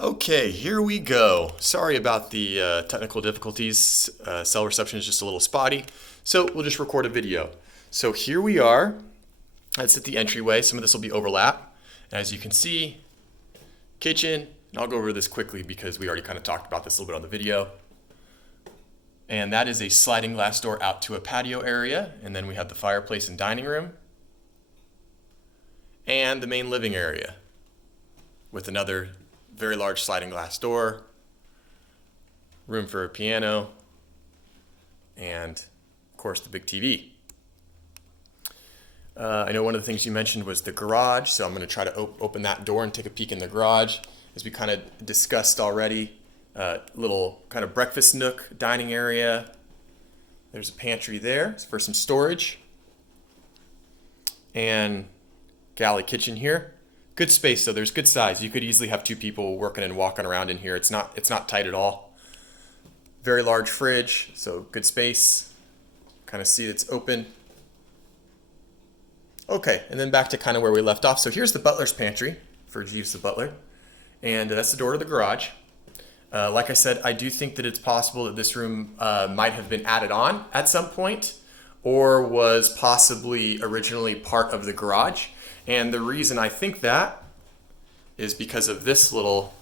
Okay, here we go. Sorry about the technical difficulties. Cell reception is just a little spotty, so we'll just record a video. So here we are. That's at the entryway. Some of this will be overlap. As you can see, kitchen. And I'll go over this quickly because we already kind of talked about this a little bit on the video. And that is a sliding glass door out to a patio area. And then we have the fireplace and dining room. And the main living area with another very large sliding glass door, room for a piano, and of course the big TV. I know one of the things you mentioned was the garage, so I'm going to try to open that door and take a peek in the garage. As we kind of discussed already, little kind of breakfast nook, dining area. There's a pantry there for some storage. And galley kitchen here. Good space though, there's good size. You could easily have two people working and walking around in here. It's not tight at all. Very large fridge, so good space. Kind of see it's open. Okay, and then back to kind of where we left off. So here's the butler's pantry for Jeeves the butler. And that's the door to the garage. Like I said, I do think that it's possible that this room might have been added on at some point or was possibly originally part of the garage. And the reason I think that is because of this little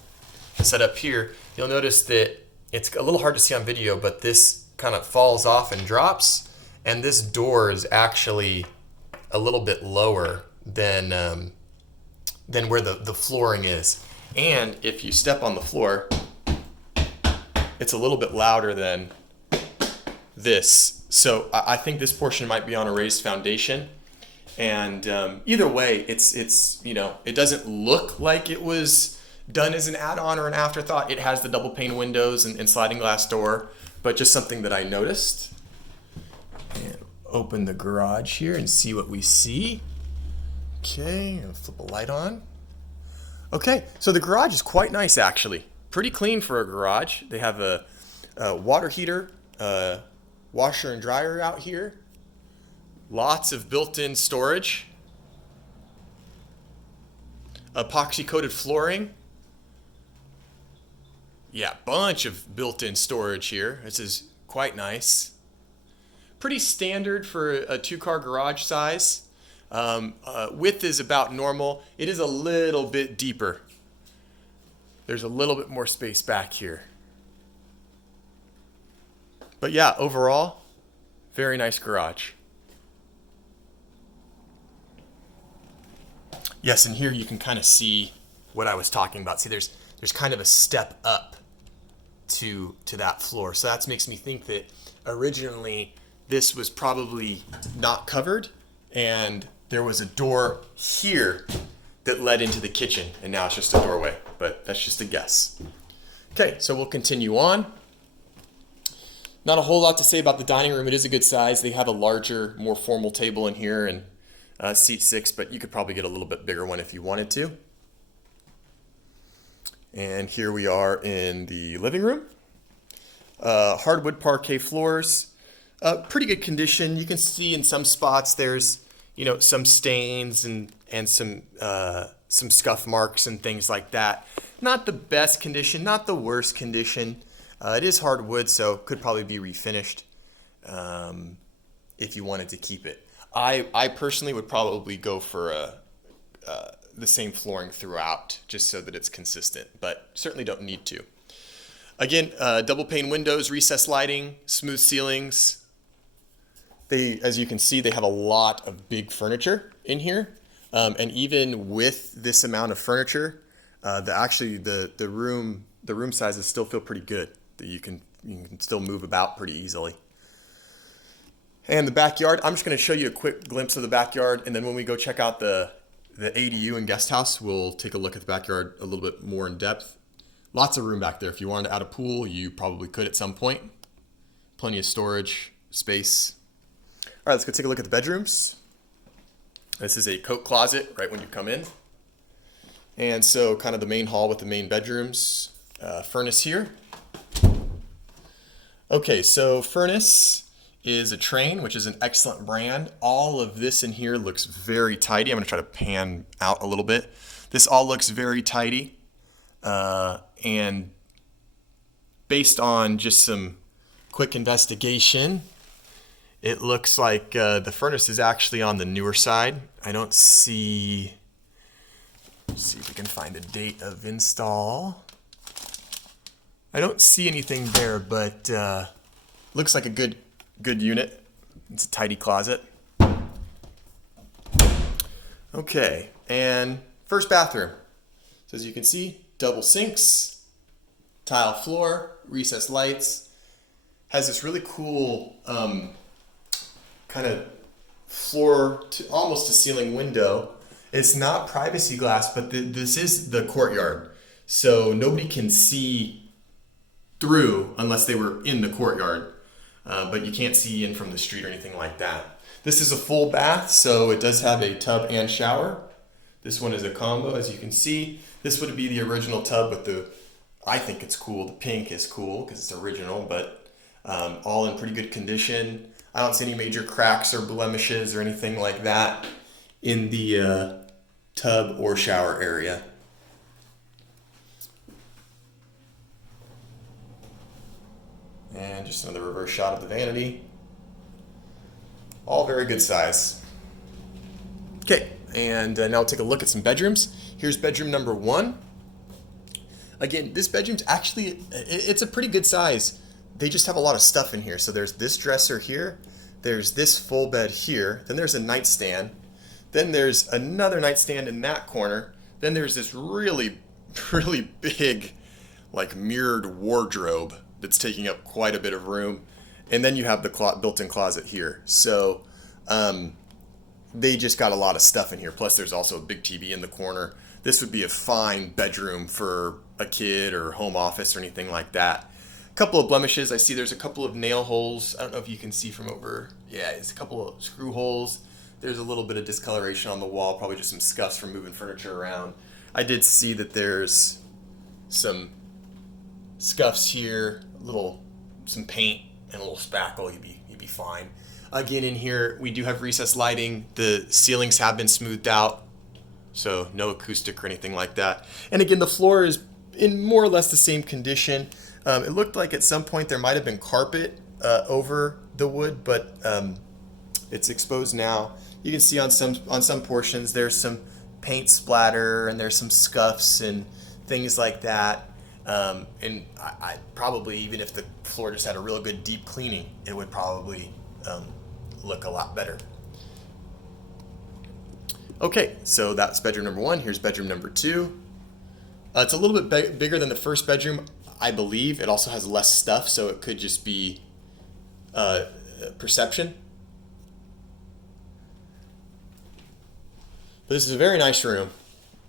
setup here. You'll notice that it's a little hard to see on video, but this kind of falls off and drops. And this door is actually a little bit lower than where the flooring is. And if you step on the floor, it's a little bit louder than this. So I think this portion might be on a raised foundation. And either way, it's you know, it doesn't look like it was done as an add-on or an afterthought. It has the double pane windows and sliding glass door, but just something that I noticed. And open the garage here and see what we see. Okay, I'll flip a light on. Okay, so the garage is quite nice actually. Pretty clean for a garage. They have a water heater, washer and dryer out here. Lots of built-in storage. Epoxy coated flooring. Yeah, bunch of built-in storage here. This is quite nice. Pretty standard for a two-car garage size. Width is about normal. It is a little bit deeper. There's a little bit more space back here. But yeah, overall, very nice garage. Yes, and here you can kind of see what I was talking about. See, there's kind of a step up to that floor. So that makes me think that originally this was probably not covered and there was a door here that led into the kitchen and now it's just a doorway, but that's just a guess. Okay, so we'll continue on. Not a whole lot to say about the dining room. It is a good size. They have a larger, more formal table in here and seat 6, but you could probably get a little bit bigger one if you wanted to. And here we are in the living room. Hardwood parquet floors, pretty good condition. You can see in some spots there's, you know, some stains and some scuff marks and things like that. Not the best condition, not the worst condition. It is hardwood, so could probably be refinished if you wanted to keep it. I personally would probably go for the same flooring throughout, just so that it's consistent, but certainly don't need to. Again, double pane windows, recessed lighting, smooth ceilings. As you can see, they have a lot of big furniture in here, and even with this amount of furniture, the room sizes still feel pretty good. You can still move about pretty easily. And the backyard, I'm just going to show you a quick glimpse of the backyard, and then when we go check out the ADU and guest house, we'll take a look at the backyard a little bit more in depth. Lots of room back there. If you wanted to add a pool, you probably could at some point. Plenty of storage space. All right, let's go take a look at the bedrooms. This is a coat closet right when you come in. And so kind of the main hall with the main bedrooms. Furnace here. Okay, so furnace is a Train, which is an excellent brand. All of this in here looks very tidy. I'm going to try to pan out a little bit. This all looks very tidy. And based on just some quick investigation, it looks like the furnace is actually on the newer side. I don't see, let's see if we can find a date of install. I don't see anything there, but looks like a good unit. It's a tidy closet. Okay, and first bathroom. So as you can see, double sinks, tile floor, recessed lights. Has this really cool kind of floor to almost to ceiling window. It's not privacy glass, but this is the courtyard. So nobody can see through unless they were in the courtyard. But you can't see in from the street or anything like that. This is a full bath, so it does have a tub and shower. This one is a combo, as you can see. This would be the original tub with the, I think it's cool, the pink is cool because it's original, but all in pretty good condition. I don't see any major cracks or blemishes or anything like that in the tub or shower area. And just another reverse shot of the vanity. All very good size. Okay, and now we'll take a look at some bedrooms. Here's bedroom number 1. Again, this bedroom's actually, it's a pretty good size. They just have a lot of stuff in here. So there's this dresser here, there's this full bed here, then there's a nightstand, then there's another nightstand in that corner, then there's this really big, like mirrored wardrobe that's taking up quite a bit of room. And then you have the built-in closet here. So they just got a lot of stuff in here. Plus there's also a big TV in the corner. This would be a fine bedroom for a kid or home office or anything like that. A couple of blemishes. I see there's a couple of nail holes. I don't know if you can see from over. Yeah, it's a couple of screw holes. There's a little bit of discoloration on the wall, probably just some scuffs from moving furniture around. I did see that there's some scuffs here, some paint and a little spackle. You'd be fine. Again, in here we do have recessed lighting. The ceilings have been smoothed out, so no acoustic or anything like that. And again, the floor is in more or less the same condition. It looked like at some point there might have been carpet over the wood, but it's exposed now. You can see on some portions there's some paint splatter and there's some scuffs and things like that. And I probably, even if the floor just had a real good deep cleaning, it would probably look a lot better. Okay, so that's bedroom number 1. Here's bedroom number 2. It's a little bit bigger than the first bedroom, I believe. It also has less stuff, so it could just be perception. But this is a very nice room.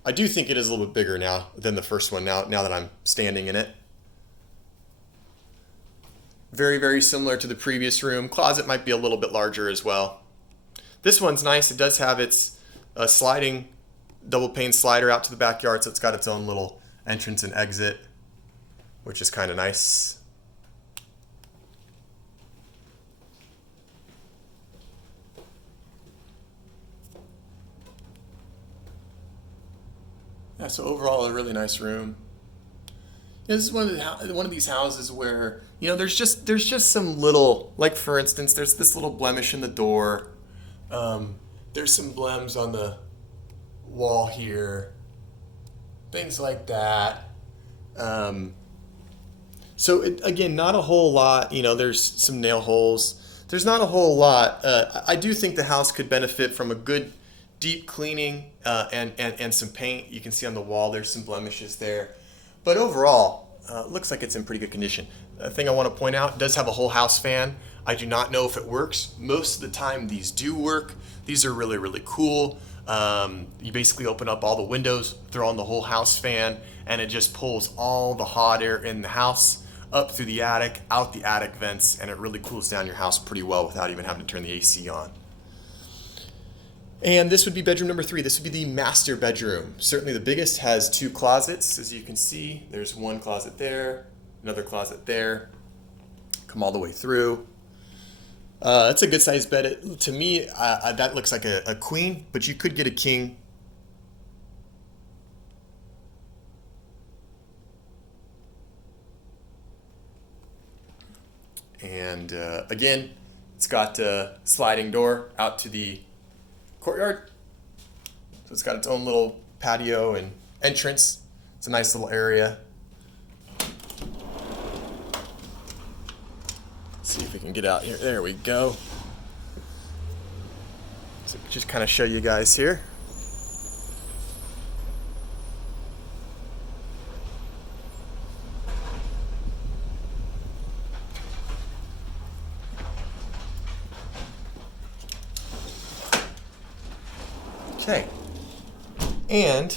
I do think it is a little bit bigger now than the first one, now that I'm standing in it. Very, very similar to the previous room. Closet might be a little bit larger as well. This one's nice. It does have its sliding double pane slider out to the backyard, so it's got its own little entrance and exit, which is kind of nice. Yeah, so overall a really nice room. This is one of these houses where, there's just some little, like for instance, there's this little blemish in the door. There's some blems on the wall here, things like that. So again, not a whole lot. There's some nail holes. There's not a whole lot. I do think the house could benefit from a good deep cleaning and some paint. You can see on the wall there's some blemishes there. But overall, looks like it's in pretty good condition. The thing I want to point out, it does have a whole house fan. I do not know if it works. Most of the time these do work. These are really, really cool. You basically open up all the windows, throw on the whole house fan, and it just pulls all the hot air in the house up through the attic, out the attic vents, and it really cools down your house pretty well without even having to turn the AC on. And this would be bedroom number 3. This would be the master bedroom. Certainly the biggest, has 2 closets. As you can see, there's one closet there, another closet there. Come all the way through. It's a good sized bed. To me, that looks like a queen, but you could get a king. And again, it's got a sliding door out to the courtyard. So it's got its own little patio and entrance. It's a nice little area. Let's see if we can get out here. There we go. So just kind of show you guys here. Okay. And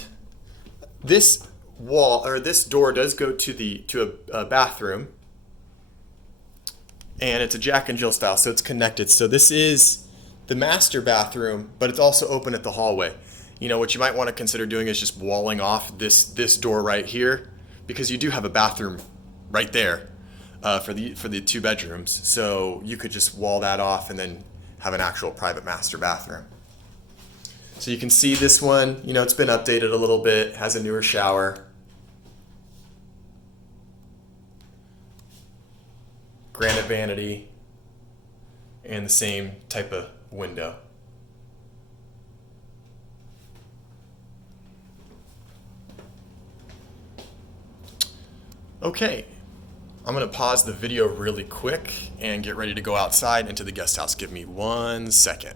this wall, or this door, does go to a bathroom, and it's a Jack and Jill style, so it's connected. So this is the master bathroom, but it's also open at the hallway. You know, what you might want to consider doing is just walling off this door right here, because you do have a bathroom right there for the 2 bedrooms. So you could just wall that off and then have an actual private master bathroom. So you can see this one, you know, it's been updated a little bit, has a newer shower. Granite vanity, and the same type of window. Okay, I'm gonna pause the video really quick and get ready to go outside into the guest house. Give me 1 second.